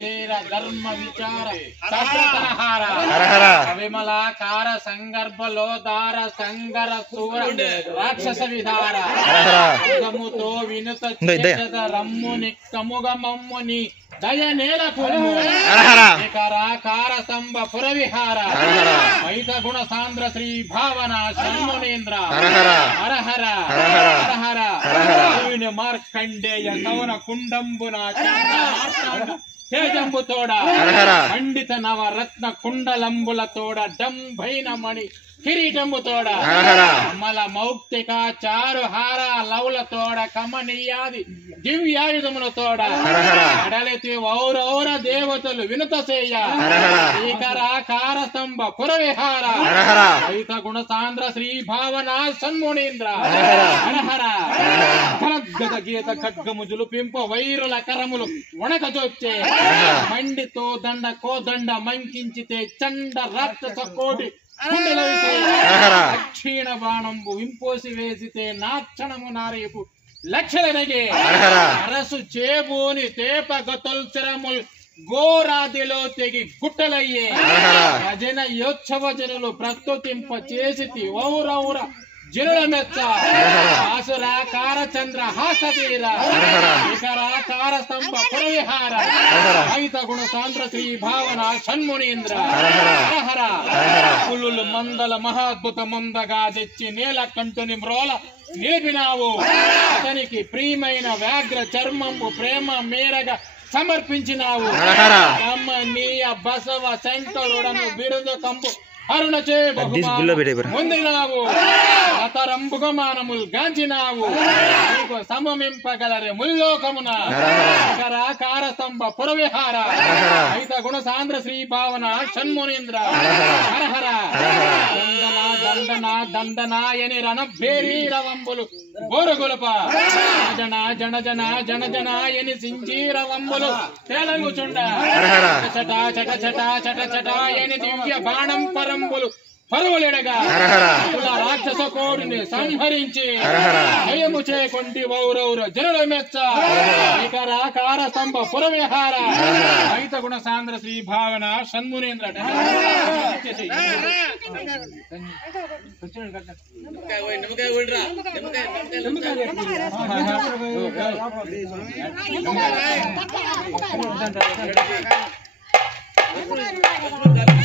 ధర్మ విచార విమలాకార సంగర్భలోదార సంగర సూర రాక్షస విధార గముతో వినుత రమ్ముని కముగమమ్ముని దయనేల పురాకార స్తంభ పురవిహార వైత గుణ సాంద్ర శ్రీ భావన షణ్మునేంద్ర హరహర హరహర మార్కండేయ సవన కుండంబున తేజంబు తోడ పండిత నవరత్న కుండలంబుల తోడ డంభైన మణి కిరీటంబు తోడ అమల మౌక్తిక చారు హార లవుల తోడ కమనీయాది దివ్యాయుధముల తోడ అడలితి ఔరౌర దేవతలు వినుతసేయ శ్రీకరాకార స్తంభ పురవిహార వైత గుణ సాంద్ర శ్రీ భావన షణ్మునేంద్ర హరహర ధనగత గీత ఖడ్గము జులుపింప వైరుల కరములు వణకజొచ్చే మండితో దండ కోదండ మంకించితే చండ రాక్షస కోటి దక్షిణ బాణంబు వింపోసి వేసితే నాక్షణము నారేపు లక్షలనగే అరసు చేబోని తేప గతల్చరముల్ గోరాదిలో తెగి గుట్టలయ్యే భజన యోత్సవ జనులు ప్రస్తుతింప చేసి ఔరౌర జనుల మెచ్చ ఆసురాకార చంద్ర హాసవీర వికరాకార స్తంభ పురవిహార వైత గుణ సాంద్ర శ్రీ భావన షణ్మునేంద్ర హరహర పులులు మందల మహాద్భుత మందగా తెచ్చి నేల కంటుని మ్రోల నిలిపినావు అతనికి ప్రియమైన వ్యాఘ్ర చర్మంబు ప్రేమ మేరగా సమర్పించినావు రమణీయ బసవ శంకరుడను బిరుదు కంపు అరుణ పొందినావు అతరంబుగమానములు గాంచినావు సమమింపగలరే ముల్లోకమున కరాకార స్తంభ పురవిహార వైత గుణ సాంద్ర శ్రీ భావన షణ్మునేంద్ర హరహర దండన దండనాయని రణభేరీరవంబులు బోరగొలప జన జన జన జన జనాయని సింజీరవంబులు తేలంగుచుండ చట చట చట చట చటాయని దివ్య బాణం పరంబులు పరువులెడగా రాక్షస కోడిని సంహరించి జయము చేకొంటి ఔరౌర జనుల మెచ్చ వికరాకార స్తంభ పురవిహార వైత గుణ సాంద్ర శ్రీ భావన షణ్మునేంద్ర నిమ్మకాయ